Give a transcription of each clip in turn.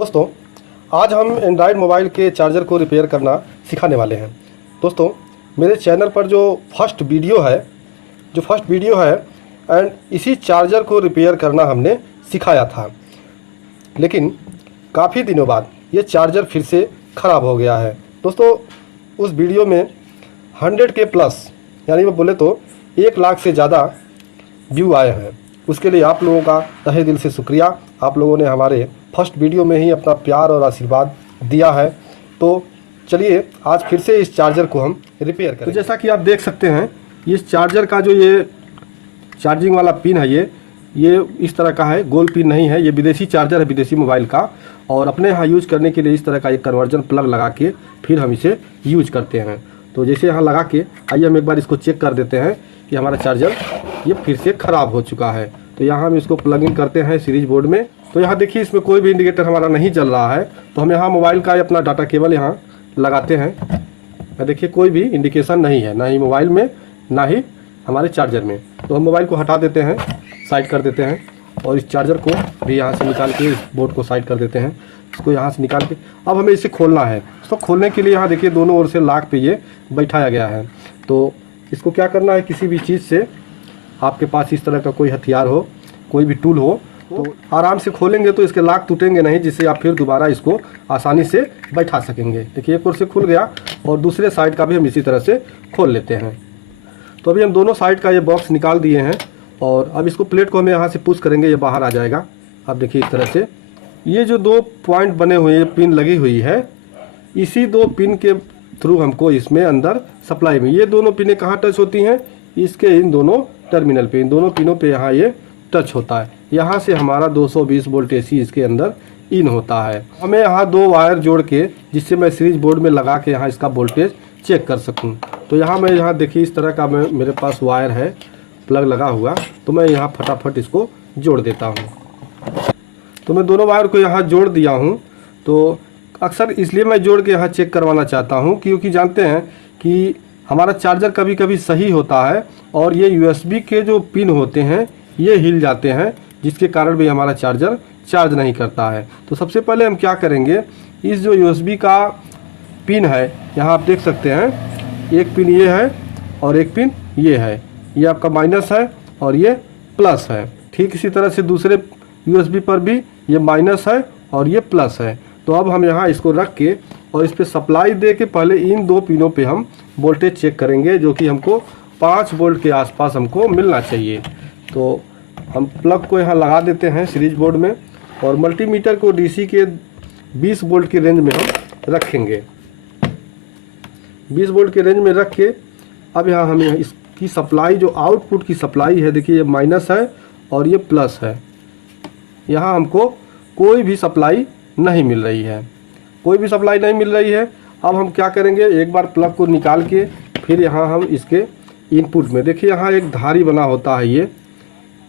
दोस्तों, आज हम एंड्रॉयड मोबाइल के चार्जर को रिपेयर करना सिखाने वाले हैं। दोस्तों, मेरे चैनल पर जो फर्स्ट वीडियो है एंड इसी चार्जर को रिपेयर करना हमने सिखाया था, लेकिन काफ़ी दिनों बाद ये चार्जर फिर से ख़राब हो गया है। दोस्तों, उस वीडियो में 100K प्लस यानी वो बोले तो 1 लाख से ज़्यादा व्यू आए हैं। उसके लिए आप लोगों का तहे दिल से शुक्रिया। आप लोगों ने हमारे फर्स्ट वीडियो में ही अपना प्यार और आशीर्वाद दिया है। तो चलिए आज फिर से इस चार्जर को हम रिपेयर करें। तो जैसा कि आप देख सकते हैं, इस चार्जर का जो ये चार्जिंग वाला पिन है ये इस तरह का है, गोल पिन नहीं है। ये विदेशी चार्जर है, विदेशी मोबाइल का। और अपने यहाँ यूज करने के लिए इस तरह का एक कन्वर्जन प्लग लगा के फिर हम इसे यूज करते हैं। तो जैसे यहाँ लगा के आइए हम एक बार इसको चेक कर देते हैं कि हमारा चार्जर ये फिर से ख़राब हो चुका है। तो यहाँ हम इसको प्लग इन करते हैं सीरीज बोर्ड में। तो यहाँ देखिए, इसमें कोई भी इंडिकेटर हमारा नहीं चल रहा है। तो हम यहाँ मोबाइल का अपना डाटा केबल यहाँ लगाते हैं। देखिए, कोई भी इंडिकेशन नहीं है, ना ही मोबाइल में ना ही हमारे चार्जर में। तो हम मोबाइल को हटा देते हैं, साइड कर देते हैं और इस चार्जर को भी यहाँ से निकाल के इस बोर्ड को साइड कर देते हैं। इसको यहाँ से निकाल के अब हमें इसे खोलना है। तो खोलने के लिए यहाँ देखिए दोनों ओर से लॉक पे ये बैठाया गया है। तो इसको क्या करना है, किसी भी चीज़ से आपके पास इस तरह का कोई हथियार हो, कोई भी टूल हो, तो आराम से खोलेंगे तो इसके लॉक टूटेंगे नहीं, जिससे आप फिर दोबारा इसको आसानी से बैठा सकेंगे। देखिए, एक ओर से खुल गया और दूसरे साइड का भी हम इसी तरह से खोल लेते हैं। तो अभी हम दोनों साइड का ये बॉक्स निकाल दिए हैं और अब इसको प्लेट को हमें यहाँ से पुश करेंगे, ये बाहर आ जाएगा। अब देखिए इस तरह से ये जो 2 पॉइंट बने हुए हैं, पिन लगी हुई है, इसी 2 पिन के थ्रू हमको इसमें अंदर सप्लाई में ये दोनों पिनें कहाँ टच होती हैं, इसके इन दोनों टर्मिनल पे, इन दोनों पिनों पे यहाँ ये टच होता है। यहाँ से हमारा 220 वोल्ट AC इसके अंदर इन होता है। हमें यहाँ 2 वायर जोड़ के, जिससे मैं सीरीज बोर्ड में लगा के यहाँ इसका वोल्टेज चेक कर सकूँ। तो यहाँ देखिए इस तरह का मेरे पास वायर है, प्लग लगा हुआ। तो मैं यहाँ फटाफट इसको जोड़ देता हूँ। तो मैं दोनों वायर को यहाँ जोड़ दिया हूँ। तो अक्सर इसलिए मैं जोड़ के यहाँ चेक करवाना चाहता हूँ क्योंकि जानते हैं कि हमारा चार्जर कभी कभी सही होता है और ये USB के जो पिन होते हैं ये हिल जाते हैं, जिसके कारण भी हमारा चार्जर चार्ज नहीं करता है। तो सबसे पहले हम क्या करेंगे, इस जो USB का पिन है, यहाँ आप देख सकते हैं, एक पिन ये है और एक पिन ये है। ये आपका माइनस है और ये प्लस है। ठीक इसी तरह से दूसरे USB पर भी ये माइनस है और ये प्लस है। तो अब हम यहाँ इसको रख के और इस पर सप्लाई दे के पहले इन 2 पिनों पे हम वोल्टेज चेक करेंगे, जो कि हमको 5 वोल्ट के आसपास हमको मिलना चाहिए। तो हम प्लग को यहाँ लगा देते हैं सीरीज बोर्ड में और मल्टीमीटर को DC के 20 वोल्ट के रेंज में हम रखेंगे। 20 वोल्ट के रेंज में रख के अब यहाँ हम इसकी सप्लाई, जो आउटपुट की सप्लाई है, देखिए ये माइनस है और ये प्लस है। यहाँ हमको कोई भी सप्लाई नहीं मिल रही है, कोई भी सप्लाई नहीं मिल रही है। अब हम क्या करेंगे, एक बार प्लग को निकाल के फिर यहाँ हम इसके इनपुट में देखिए यहाँ एक धारी बना होता है,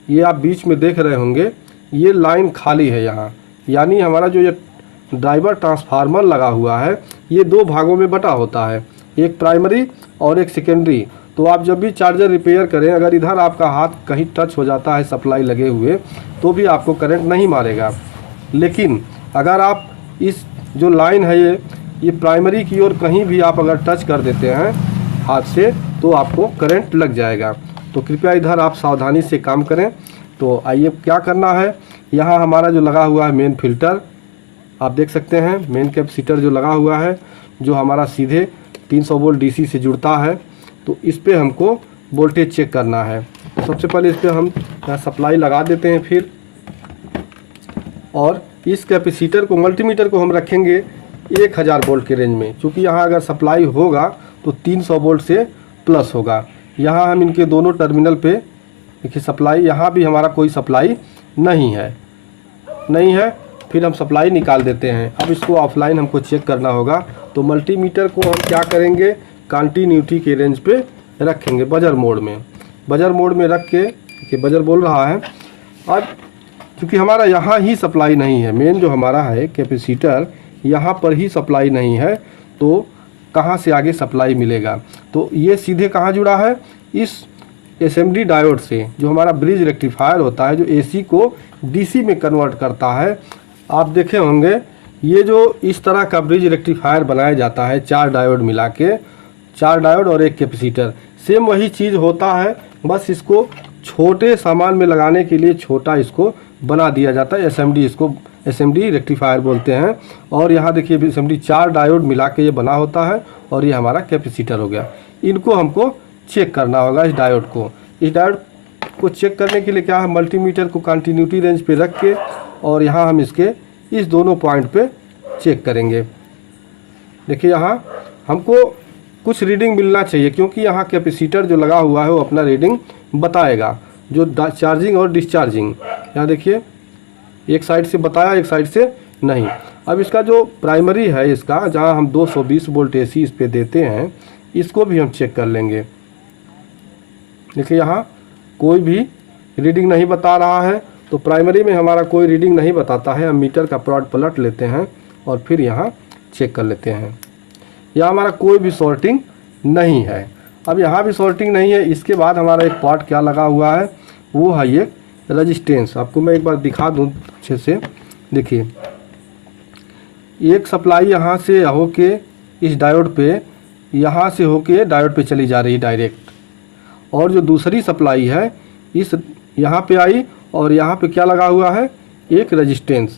ये आप बीच में देख रहे होंगे, ये लाइन खाली है यहाँ। यानी हमारा जो ये ड्राइवर ट्रांसफार्मर लगा हुआ है ये 2 भागों में बटा होता है, एक प्राइमरी और एक सेकेंडरी। तो आप जब भी चार्जर रिपेयर करें, अगर इधर आपका हाथ कहीं टच हो जाता है सप्लाई लगे हुए, तो भी आपको करंट नहीं मारेगा। लेकिन अगर आप इस जो लाइन है ये प्राइमरी की ओर कहीं भी आप अगर टच कर देते हैं हाथ से, तो आपको करंट लग जाएगा। तो कृपया इधर आप सावधानी से काम करें। तो आइए क्या करना है, यहाँ हमारा जो लगा हुआ है मेन फिल्टर, आप देख सकते हैं मेन कैपेसिटर जो लगा हुआ है, जो हमारा सीधे 300 वोल्ट DC से जुड़ता है। तो इस पर हमको वोल्टेज चेक करना है। तो सबसे पहले इस पर हम यहाँ सप्लाई लगा देते हैं फिर, और इस कैपेसिटर को, मल्टीमीटर को हम रखेंगे 1000 वोल्ट के रेंज में, क्योंकि यहाँ अगर सप्लाई होगा तो 300 वोल्ट से प्लस होगा। यहाँ हम इनके दोनों टर्मिनल पे देखिए सप्लाई, यहाँ भी हमारा कोई सप्लाई नहीं है। फिर हम सप्लाई निकाल देते हैं। अब इसको ऑफलाइन हमको चेक करना होगा। तो मल्टीमीटर को हम क्या करेंगे, कंटिन्यूटी के रेंज पे रखेंगे, बजर मोड में रख के, देखिए बजर बोल रहा है। अब क्योंकि हमारा यहाँ ही सप्लाई नहीं है, मेन जो हमारा है कैपेसिटर, यहाँ पर ही सप्लाई नहीं है, तो कहाँ से आगे सप्लाई मिलेगा। तो ये सीधे कहाँ जुड़ा है, इस SMD डायोड से, जो हमारा ब्रिज रेक्टिफायर होता है, जो AC को DC में कन्वर्ट करता है। आप देखे होंगे ये जो इस तरह का ब्रिज रेक्टिफायर बनाया जाता है 4 डायोड मिला के, 4 डायोड और एक कैपेसिटर, सेम वही चीज़ होता है, बस इसको छोटे सामान में लगाने के लिए छोटा इसको बना दिया जाता है। एसएमडी, इसको एसएमडी रेक्टिफायर बोलते हैं। और यहाँ देखिए एसएमडी 4 डायोड मिला के ये बना होता है और ये हमारा कैपेसिटर हो गया। इनको हमको चेक करना होगा, इस डायोड को। इस डायोड को चेक करने के लिए क्या है, मल्टीमीटर को कंटिन्यूटी रेंज पे रख के और यहाँ हम इसके इस दोनों पॉइंट पे चेक करेंगे। देखिए यहाँ हमको कुछ रीडिंग मिलना चाहिए, क्योंकि यहाँ कैपेसिटर जो लगा हुआ है वो अपना रीडिंग बताएगा, जो चार्जिंग और डिस्चार्जिंग। यहाँ देखिए एक साइड से बताया, एक साइड से नहीं। अब इसका जो प्राइमरी है, इसका जहाँ हम 220 वोल्ट एसी इस पे देते हैं, इसको भी हम चेक कर लेंगे। देखिए यहाँ कोई भी रीडिंग नहीं बता रहा है, तो प्राइमरी में हमारा कोई रीडिंग नहीं बताता है। हम मीटर का प्लॉट पलट लेते हैं और फिर यहाँ चेक कर लेते हैं। यहाँ हमारा कोई भी शॉर्टिंग नहीं है। अब यहाँ भी शॉर्टिंग नहीं है। इसके बाद हमारा एक पार्ट क्या लगा हुआ है, वो है ये रेजिस्टेंस। आपको मैं एक बार दिखा दूँ अच्छे से। देखिए एक सप्लाई यहाँ से होके इस डायोड पे, यहाँ से होके डायोड पे चली जा रही है डायरेक्ट, और जो दूसरी सप्लाई है इस यहाँ पे आई और यहाँ पे क्या लगा हुआ है, एक रेजिस्टेंस,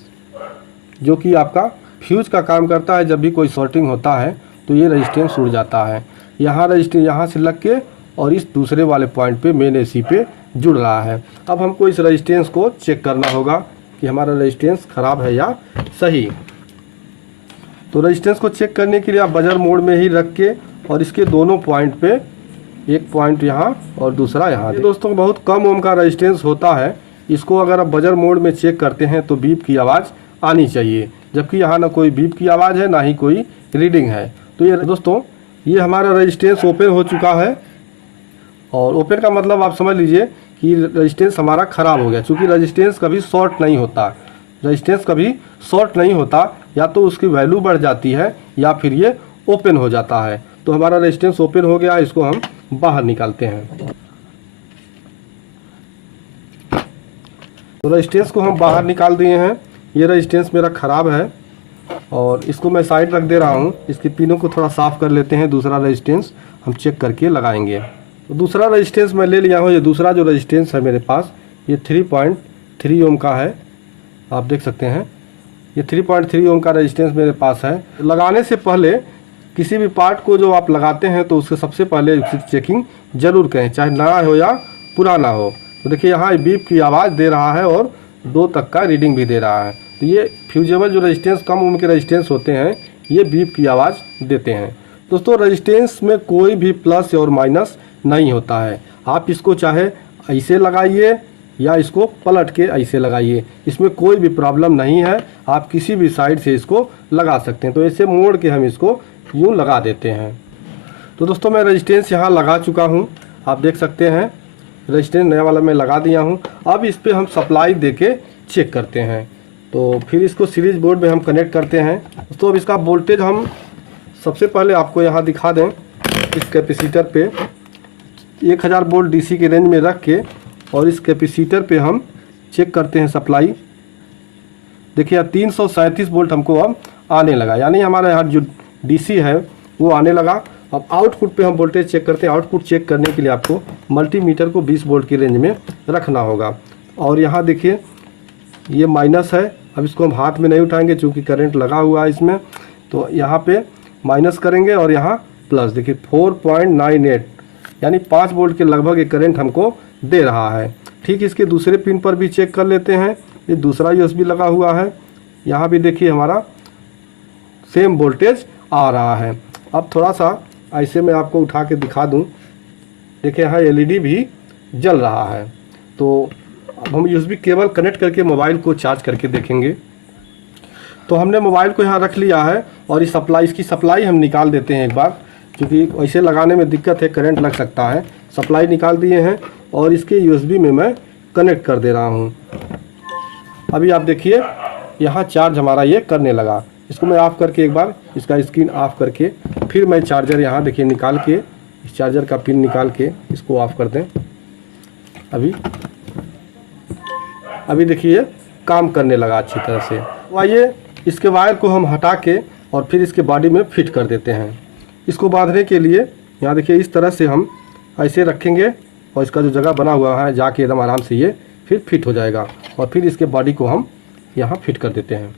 जो कि आपका फ्यूज का काम करता है। जब भी कोई शॉर्टिंग होता है तो ये रेजिस्टेंस उड़ जाता है। यहाँ रेजिस्टेंस यहाँ से लग के और इस दूसरे वाले पॉइंट पे मेन एसी पे जुड़ रहा है। अब हमको इस रेजिस्टेंस को चेक करना होगा कि हमारा रेजिस्टेंस ख़राब है या सही। तो रेजिस्टेंस को चेक करने के लिए आप बजर मोड में ही रख के और इसके दोनों पॉइंट पे, एक पॉइंट यहाँ और दूसरा यहाँ। दोस्तों बहुत कम ओम का रेजिस्टेंस होता है। इसको अगर आप बजर मोड में चेक करते हैं तो बीप की आवाज़ आनी चाहिए, जबकि यहाँ ना कोई बीप की आवाज़ है ना ही कोई रीडिंग है। तो ये दोस्तों ये हमारा रेजिस्टेंस ओपन हो चुका है, और ओपन का मतलब आप समझ लीजिए कि रेजिस्टेंस हमारा ख़राब हो गया। चूँकि रेजिस्टेंस कभी शॉर्ट नहीं होता, रेजिस्टेंस कभी शॉर्ट नहीं होता, या तो उसकी वैल्यू बढ़ जाती है या फिर ये ओपन हो जाता है। तो हमारा रेजिस्टेंस ओपन हो गया, इसको हम बाहर निकालते हैं। तो रेजिस्टेंस को हम बाहर निकाल दिए हैं। ये रेजिस्टेंस मेरा ख़राब है और इसको मैं साइड रख दे रहा हूँ। इसके पिनों को थोड़ा साफ़ कर लेते हैं। दूसरा रेजिस्टेंस हम चेक करके लगाएंगे। तो दूसरा रेजिस्टेंस मैं ले लिया हूँ। ये दूसरा जो रेजिस्टेंस है मेरे पास, ये 3.3 ओम का है। आप देख सकते हैं ये 3.3 ओम का रेजिस्टेंस मेरे पास है। लगाने से पहले किसी भी पार्ट को जो आप लगाते हैं तो उसके सबसे पहले चेकिंग ज़रूर करें, चाहे नया हो या पुराना हो। तो देखिए यहाँ बीप की आवाज़ दे रहा है और 2 तक का रीडिंग भी दे रहा है। तो ये फ्यूजेबल जो रेजिस्टेंस, कम ओम के रेजिस्टेंस होते हैं, ये बीप की आवाज़ देते हैं। दोस्तों रेजिस्टेंस में कोई भी प्लस और माइनस नहीं होता है। आप इसको चाहे ऐसे लगाइए या इसको पलट के ऐसे लगाइए, इसमें कोई भी प्रॉब्लम नहीं है। आप किसी भी साइड से इसको लगा सकते हैं। तो ऐसे मोड़ के हम इसको यूँ लगा देते हैं। तो दोस्तों मैं रेजिस्टेंस यहाँ लगा चुका हूँ, आप देख सकते हैं। रेजिस्टेंस नया वाला मैं लगा दिया हूँ। अब इस पर हम सप्लाई देके चेक करते हैं। तो फिर इसको सीरीज बोर्ड में हम कनेक्ट करते हैं। दोस्तों अब इसका वोल्टेज हम सबसे पहले आपको यहाँ दिखा दें। इस कैपेसिटर पे 1000 वोल्ट डीसी के रेंज में रख के और इस कैपेसिटर पे हम चेक करते हैं सप्लाई। देखिए 337 वोल्ट हमको अब आने लगा, यानी हमारा यहाँ जो डीसी है वो आने लगा। अब आउटपुट पे हम वोल्टेज चेक करते हैं। आउटपुट चेक करने के लिए आपको मल्टीमीटर को 20 वोल्ट की रेंज में रखना होगा। और यहाँ देखिए ये माइनस है। अब इसको हम हाथ में नहीं उठाएंगे क्योंकि करंट लगा हुआ है इसमें। तो यहाँ पे माइनस करेंगे और यहाँ प्लस। देखिए 4.98 यानी 5 वोल्ट के लगभग एक करंट हमको दे रहा है। ठीक इसके दूसरे पिन पर भी चेक कर लेते हैं। ये दूसरा यूएसबी लगा हुआ है, यहाँ भी देखिए हमारा सेम वोल्टेज आ रहा है। अब थोड़ा सा ऐसे मैं आपको उठा के दिखा दूं। देखिए यहाँ एलईडी भी जल रहा है। तो अब हम यूएसबी केबल कनेक्ट करके मोबाइल को चार्ज करके देखेंगे। तो हमने मोबाइल को यहाँ रख लिया है और इसकी सप्लाई हम निकाल देते हैं एक बार, क्योंकि ऐसे लगाने में दिक्कत है, करंट लग सकता है। सप्लाई निकाल दिए हैं और इसके यूएसबी में मैं कनेक्ट कर दे रहा हूँ। अभी आप देखिए यहाँ चार्ज हमारा ये करने लगा। इसको मैं ऑफ़ करके एक बार इसका स्क्रीन ऑफ करके फिर मैं चार्जर यहाँ देखिए निकाल के, इस चार्जर का पिन निकाल के इसको ऑफ़ कर दें। अभी देखिए काम करने लगा अच्छी तरह से। तो आइए इसके वायर को हम हटा के और फिर इसके बॉडी में फिट कर देते हैं। इसको बांधने के लिए यहाँ देखिए इस तरह से हम ऐसे रखेंगे और इसका जो जगह बना हुआ है जाके एकदम आराम से ये फिर फिट हो जाएगा और फिर इसके बॉडी को हम यहाँ फिट कर देते हैं।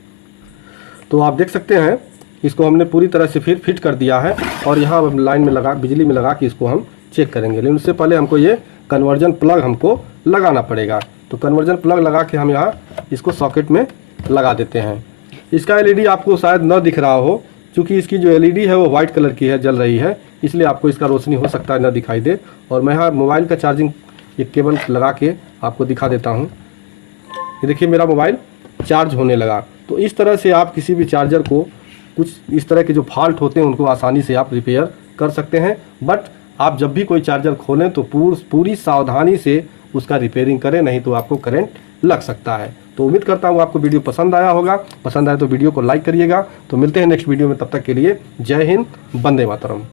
तो आप देख सकते हैं इसको हमने पूरी तरह से फिर फिट कर दिया है और यहाँ लाइन में लगा, बिजली में लगा के इसको हम चेक करेंगे। लेकिन उससे पहले हमको ये कन्वर्जन प्लग हमको लगाना पड़ेगा। तो कन्वर्जन प्लग लगा के हम यहाँ इसको सॉकेट में लगा देते हैं। इसका एलईडी आपको शायद न दिख रहा हो, क्योंकि इसकी जो एलईडी है वो वाइट कलर की है, जल रही है, इसलिए आपको इसका रोशनी हो सकता है न दिखाई दे। और मैं यहाँ मोबाइल का चार्जिंग एक केबल लगा के आपको दिखा देता हूँ। ये देखिए मेरा मोबाइल चार्ज होने लगा। तो इस तरह से आप किसी भी चार्जर को, कुछ इस तरह के जो फॉल्ट होते हैं उनको आसानी से आप रिपेयर कर सकते हैं। बट आप जब भी कोई चार्जर खोलें तो पूरी सावधानी से उसका रिपेयरिंग करें, नहीं तो आपको करंट लग सकता है। तो उम्मीद करता हूँ आपको वीडियो पसंद आया होगा। पसंद आए तो वीडियो को लाइक करिएगा। तो मिलते हैं नेक्स्ट वीडियो में, तब तक के लिए जय हिंद, वंदे मातरम।